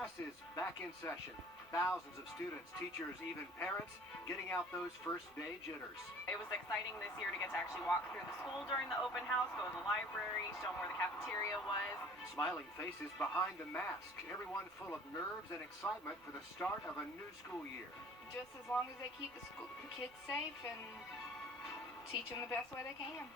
Class is back in session. Thousands of students, teachers, even parents getting out those first day jitters. It was exciting this year to get to actually walk through the school during the open house, go to the library, show them where the cafeteria was. Smiling faces behind the mask, everyone full of nerves and excitement for the start of a new school year. Just as long as they keep the kids safe and teach them the best way they can.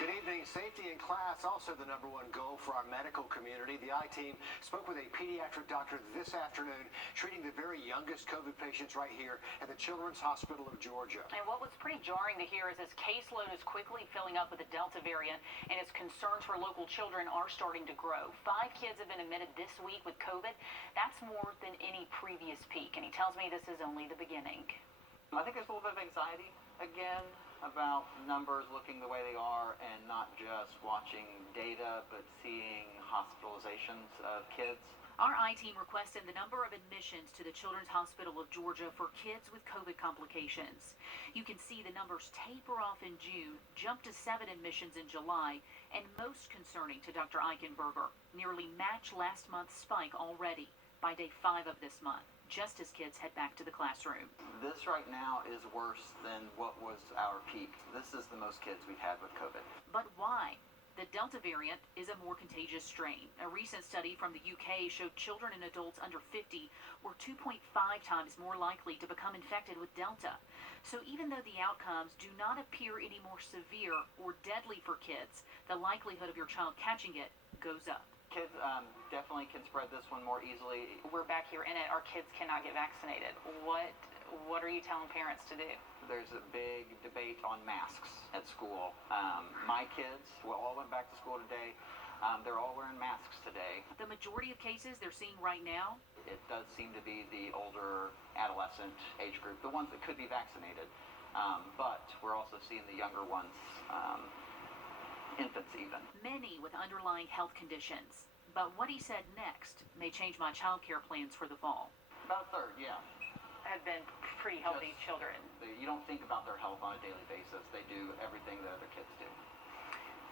Good evening. Safety in class, also the #1 goal for our medical community. The I-team spoke with a pediatric doctor this afternoon, treating the very youngest COVID patients right here at the Children's Hospital of Georgia. And what was pretty jarring to hear is his caseload is quickly filling up with the Delta variant, and his concerns for local children are starting to grow. 5 kids have been admitted this week with COVID. That's more than any previous peak, and he tells me this is only the beginning. I think there's a little bit of anxiety again about numbers looking the way they are, and not just watching data but seeing hospitalizations of kids. Our I-team requested the number of admissions to the Children's Hospital of Georgia for kids with COVID complications. You can see the numbers taper off in June, jump to 7 admissions in July, and most concerning to Dr. Eichenberger, nearly match last month's spike already by day 5 of this month, just as kids head back to the classroom. This right now is worse than what was our peak. This is the most kids we've had with COVID. But why? The Delta variant is a more contagious strain. A recent study from the UK showed children and adults under 50 were 2.5 times more likely to become infected with Delta. So even though the outcomes do not appear any more severe or deadly for kids, the likelihood of your child catching it goes up. Kids definitely can spread this one more easily. We're back here in it. Our kids cannot get vaccinated. What are you telling parents to do? There's a big debate on masks at school. My kids all went back to school today. They're all wearing masks today. The majority of cases they're seeing right now? It does seem to be the older adolescent age group, the ones that could be vaccinated. But we're also seeing the younger ones, infants even. Many with underlying health conditions. But what he said next may change my child care plans for the fall. About a third, yeah. Have been pretty healthy children. You don't think about their health on a daily basis. They do everything that other kids do.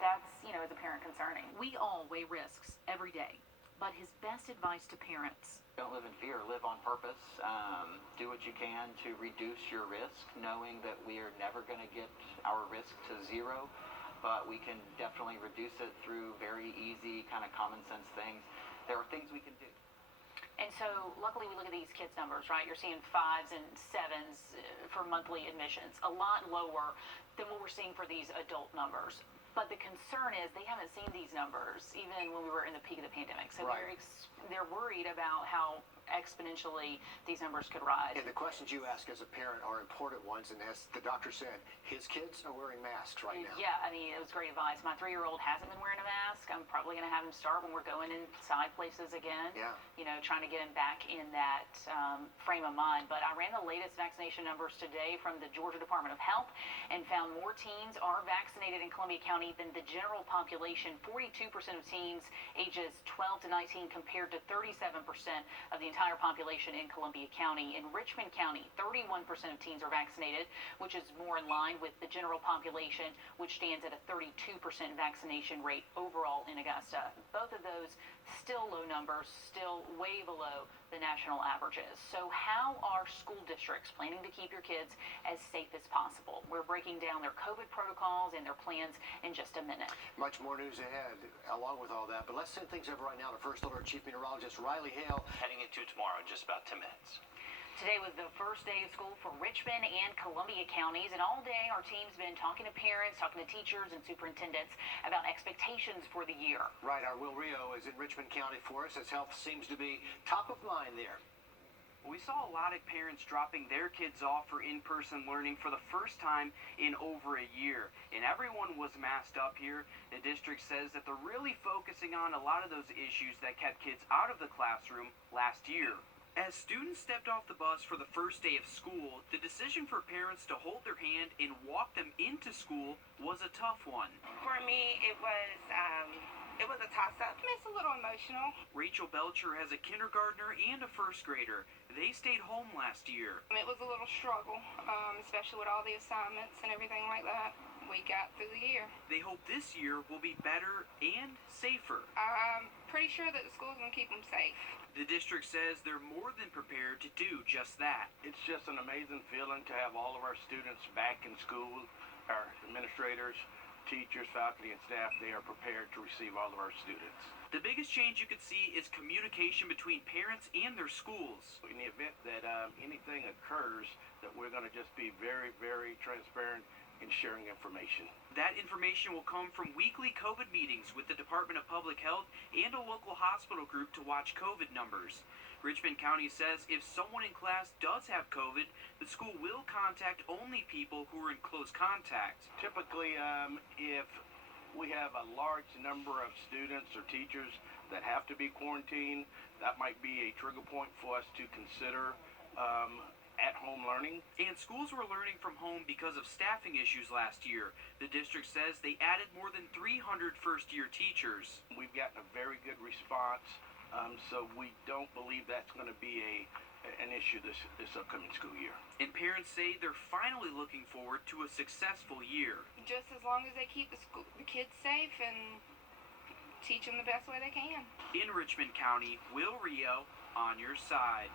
That's, as a parent, concerning. We all weigh risks every day. But his best advice to parents: don't live in fear, live on purpose. Do what you can to reduce your risk, knowing that we are never going to get our risk to zero, but we can definitely reduce it through very easy, kind of common sense things. There are things we can do. And so, luckily, we look at these kids' numbers, right? You're seeing 5s and 7s for monthly admissions, a lot lower than what we're seeing for these adult numbers. But the concern is they haven't seen these numbers even when we were in the peak of the pandemic. So right. They're worried about how exponentially these numbers could rise. And the questions you ask as a parent are important ones, and as the doctor said, his kids are wearing masks right now. Yeah, it was great advice. My 3-year-old hasn't been wearing a mask. I'm probably going to have him start when we're going inside places again. Yeah. Trying to get him back in that frame of mind. But I ran the latest vaccination numbers today from the Georgia Department of Health and found more teens are vaccinated in Columbia County than the general population. 42% of teens ages 12 to 19 compared to 37% of the entire population in Columbia County. In Richmond County, 31% of teens are vaccinated, which is more in line with the general population, which stands at a 32% vaccination rate overall in Augusta. Both of those still low numbers, still way below the national averages. So how are school districts planning to keep your kids as safe as possible? We're breaking down their COVID protocols and their plans in just a minute. Much more news ahead along with all that, but let's send things over right now to First Alert Chief Meteorologist Riley Hale. Heading into tomorrow in just about 10 minutes. Today was the first day of school for Richmond and Columbia counties, and all day our team's been talking to parents, talking to teachers and superintendents about expectations for the year. Right, our Will Rio is in Richmond County for us, as health seems to be top of mind there. We saw a lot of parents dropping their kids off for in-person learning for the first time in over a year, and everyone was masked up here. The district says that they're really focusing on a lot of those issues that kept kids out of the classroom last year. As students stepped off the bus for the first day of school, the decision for parents to hold their hand and walk them into school was a tough one. For me, it was a toss-up. It's a little emotional. Rachel Belcher has a kindergartner and a first grader. they stayed home last year. It was a little struggle, especially with all the assignments and everything like that. We got through the year. They hope this year will be better and safer. I'm pretty sure that the school's going to keep them safe. The district says they're more than prepared to do just that. It's just an amazing feeling to have all of our students back in school. Our administrators, teachers, faculty, and staff, they are prepared to receive all of our students. The biggest change you could see is communication between parents and their schools. In the event that anything occurs, that we're going to just be very, very transparent in sharing information. That information will come from weekly COVID meetings with the Department of Public Health and a local hospital group to watch COVID numbers. Richmond County says if someone in class does have COVID, the school will contact only people who are in close contact. Typically, if we have a large number of students or teachers that have to be quarantined, that might be a trigger point for us to consider at-home learning. And schools were learning from home because of staffing issues last year. The district says they added more than 300 first-year teachers. We've gotten a very good response, so we don't believe that's going to be an issue this upcoming school year. And parents say they're finally looking forward to a successful year. Just as long as they keep the kids safe and teach them the best way they can. In Richmond County, Will Rio on your side.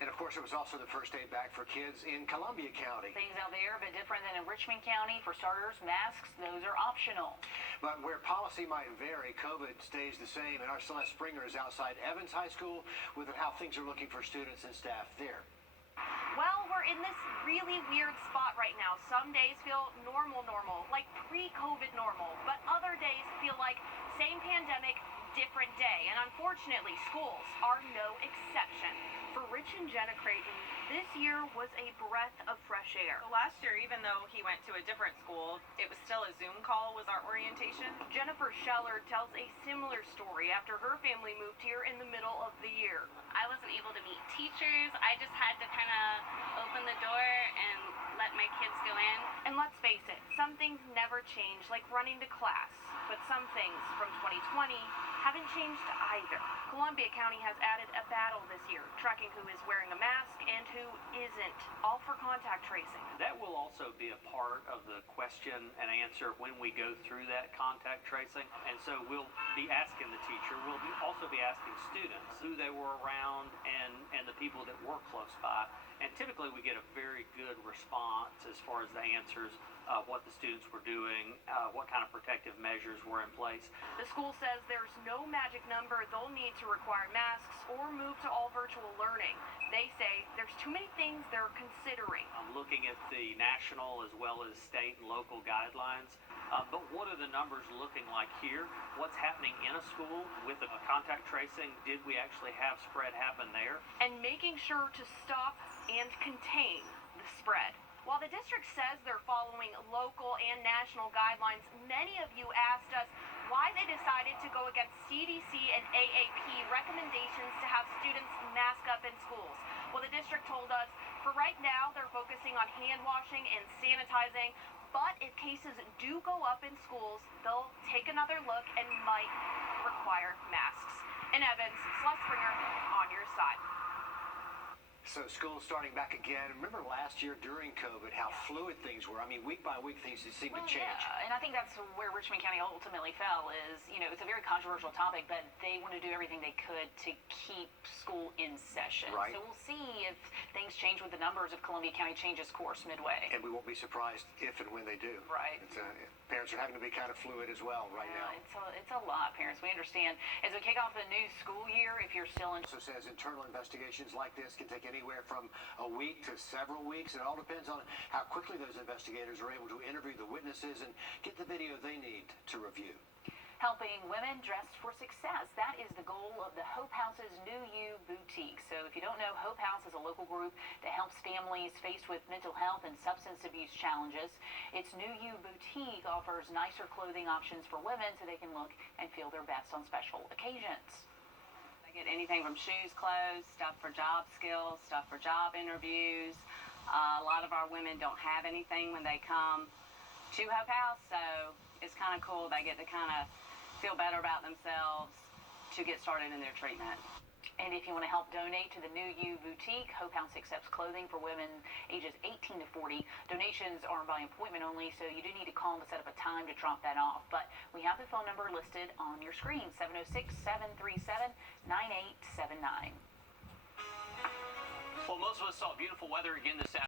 And of course, it was also the first day back for kids in Columbia County. Things out there a bit different than in Richmond County. For starters, masks, those are optional. But where policy might vary, COVID stays the same. And our Celeste Springer is outside Evans High School with how things are looking for students and staff there. Well, we're in this really weird spot right now. Some days feel normal, like pre-COVID normal, but other days feel like same pandemic, different day. And unfortunately, schools are no exception. For Rich and Jenna Creighton, this year was a breath of fresh air. So last year, even though he went to a different school, it was still a Zoom call was our orientation. Jennifer Scheller tells a similar story after her family moved here in the middle of the year. I wasn't able to meet teachers. I just had to kind of open the door and let my kids go in. And let's face it, some things never change, like running to class. But some things from 2020 haven't changed either. Columbia County has added a battle this year, tracking who is wearing a mask and who isn't, all for contact tracing. That will also be a part of the question and answer when we go through that contact tracing. And so we'll be asking the teacher, also be asking students who they were around and the people that were close by. And typically we get a very good response as far as the answers, what the students were doing, what kind of protective measures were in place. The school says there's no magic number they'll need to require masks or move to all virtual learning. They say there's too many things they're considering. I'm looking at the national as well as state and local guidelines. But what are the numbers looking like here? What's happening in a school with the contact tracing? Did we actually have spread happen there? And making sure to stop and contain the spread. While the district says they're following local and national guidelines, many of you asked us why they decided to go against CDC and AAP recommendations to have students mask up in schools. Well, the district told us for right now they're focusing on hand washing and sanitizing, but if cases do go up in schools, they'll take another look and might require masks. In Evans, Celeste Springer on your side. So school's starting back again. Remember last year during COVID how fluid things were? I mean, week by week things just seemed to change. Yeah, and I think that's where Richmond County ultimately fell is, it's a very controversial topic, but they want to do everything they could to keep school in session. Right. So we'll see if things change with the numbers, if Columbia County changes course midway. And we won't be surprised if and when they do. Right. Parents are having to be kind of fluid as well right now. It's a lot, parents. We understand. As we kick off the new school year, if you're still in... Also says internal investigations like this can take anywhere from a week to several weeks. It all depends on how quickly those investigators are able to interview the witnesses and get the video they need to review. Helping women dressed for success. That is the goal of the Hope House's New You Boutique. So if you don't know, Hope House is a local group that helps families faced with mental health and substance abuse challenges. Its New You Boutique offers nicer clothing options for women so they can look and feel their best on special occasions. I get anything from shoes, clothes, stuff for job skills, stuff for job interviews. A lot of our women don't have anything when they come to Hope House, so it's kind of cool. They get to kind of feel better about themselves to get started in their treatment. And if you want to help donate to the New You Boutique, Hope House accepts clothing for women ages 18 to 40. Donations are by appointment only, so you do need to call to set up a time to drop that off. But we have the phone number listed on your screen, 706-737-9879. Well, most of us saw beautiful weather again this afternoon.